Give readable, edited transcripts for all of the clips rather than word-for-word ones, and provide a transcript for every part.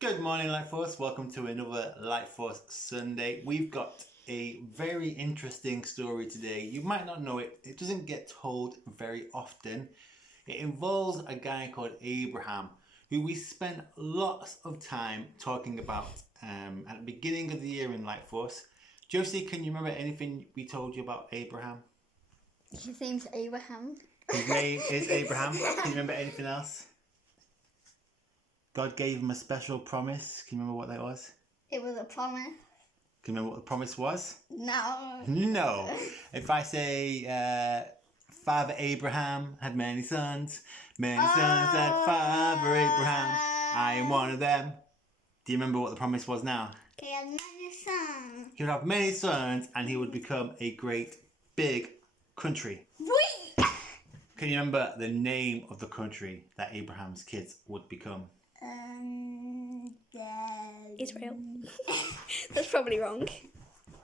Good morning, LightForce. Welcome to another LightForce Sunday. We've got a very interesting story today. You might not know it. It doesn't get told very often. It involves a guy called Abraham, who we spent lots of time talking about at the beginning of the year in LightForce. Josie, can you remember anything we told you about Abraham? His name's Abraham. His name is Abraham. Can you remember anything else? God gave him a special promise. Can you remember what that was? It was a promise. Can you remember what the promise was? No. No. If I say, Father Abraham had many sons had Father Abraham. I am one of them. Do you remember what the promise was now? He had many sons. He would have many sons and he would become a great big country. Whee! Can you remember the name of the country that Abraham's kids would become? Israel. That's probably wrong.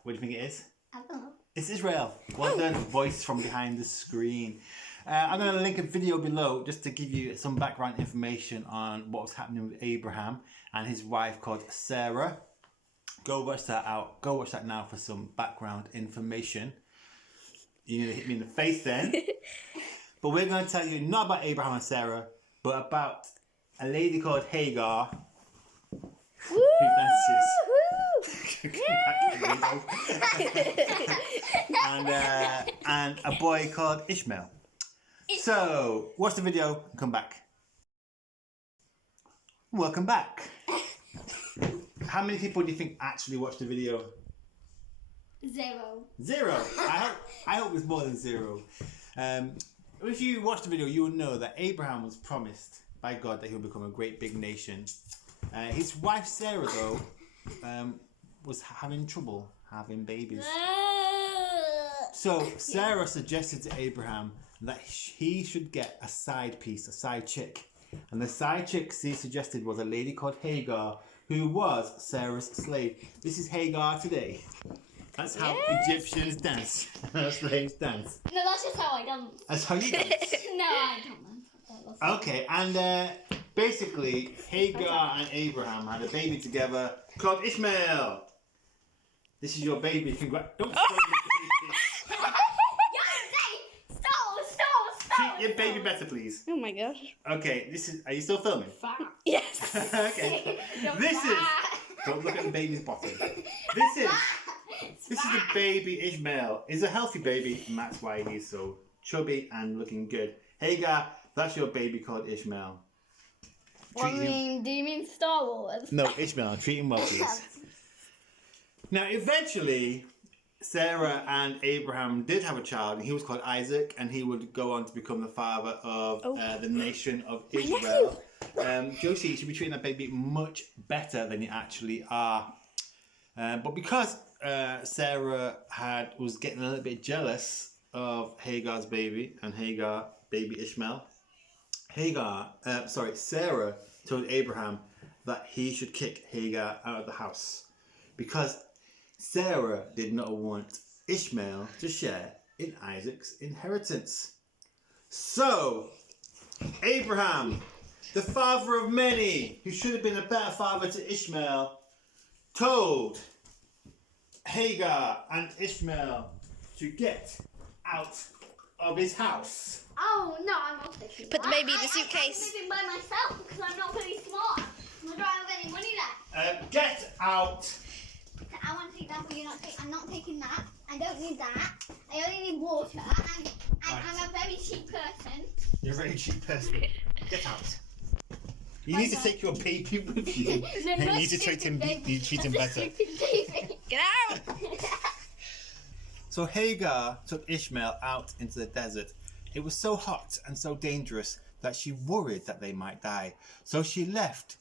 What do you think it is? I don't know. It's Israel. Well done, voice from behind the screen. I'm going to link a video below just to give you some background information on what was happening with Abraham and his wife called Sarah. Go watch that out. Go watch that now for some background information. You need to hit me in the face then. But we're going to tell you not about Abraham and Sarah, but about a lady called Hagar. Woo! and a boy called Ishmael. So, watch the video and come back. Welcome back. How many people do you think actually watched the video? 0. 0. I hope it's more than 0. If you watch the video, you will know that Abraham was promised by God that he would become a great big nation. His wife Sarah, though, was having trouble having babies. So Sarah suggested to Abraham that he should get a side piece, a side chick. And the side chick she suggested was a lady called Hagar, who was Sarah's slave. This is Hagar today. That's how Egyptians dance. Slaves dance. No, that's just how I dance. That's how you dance. No, I don't dance. Okay, and basically Hagar and Abraham had a baby together called Ishmael. This is your baby. Don't throw your baby. Stop. Treat your baby better, please. Oh my gosh. Okay, this is. Are you still filming? Yes. Okay. This is. Don't look at the baby's bottom. This is the baby Ishmael. He's a healthy baby, and that's why he's so chubby and looking good. Hagar, that's your baby called Ishmael. Do you mean Star Wars? No, Ishmael. Treat him well, please. Now, eventually, Sarah and Abraham did have a child, and he was called Isaac, and he would go on to become the father of the nation of Israel. Josie, you should be treating that baby much better than you actually are. But because Sarah was getting a little bit jealous of Hagar's baby and baby Ishmael, Sarah told Abraham that he should kick Hagar out of the house because Sarah did not want Ishmael to share in Isaac's inheritance. So, Abraham, the father of many, who should have been a better father to Ishmael, told Hagar and Ishmael to get out of his house. Oh, no, I'm not taking Put the baby in the suitcase. I'm living by myself because I'm not very smart. I don't have any money left. Get out. I want to take that, but I'm not taking that. I don't need that. I only need water. I'm a very cheap person. You're a very cheap person. Get out. You need to take your baby with you. No, You need to treat him better. Get out. So Hagar took Ishmael out into the desert. It was so hot and so dangerous that she worried that they might die. So she left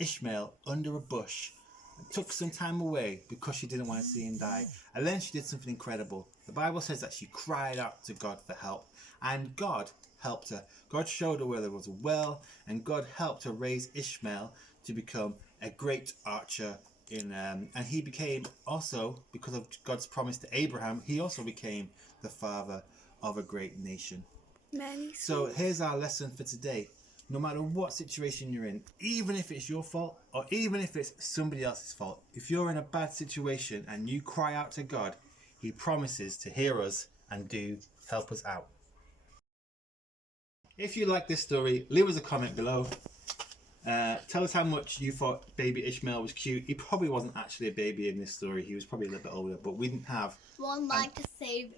Ishmael under a bush and took some time away because she didn't want to see him die. And then she did something incredible. The Bible says that she cried out to God for help, and God helped her. God showed her where there was a well, and God helped her raise Ishmael to become a great archer. And he became also, because of God's promise to Abraham, he also became the father of a great nation. So here's our lesson for today. no matter what situation you're in, even if it's your fault or even if it's somebody else's fault, if you're in a bad situation and you cry out to God, he promises to hear us and do help us out. If you like this story, leave us a comment below. Tell us how much you thought baby Ishmael was cute. He probably wasn't actually a baby in this story. He was probably a little bit older, but we didn't have... One like to save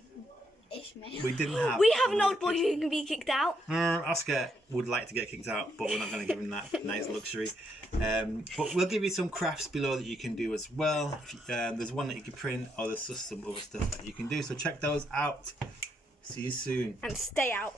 Ishmael. We didn't have... We have an old boy who can be kicked out. Oscar would like to get kicked out, but we're not going to give him that nice luxury. But we'll give you some crafts below that you can do as well. There's one that you can print, or there's just some other stuff that you can do. So check those out. See you soon. And stay out.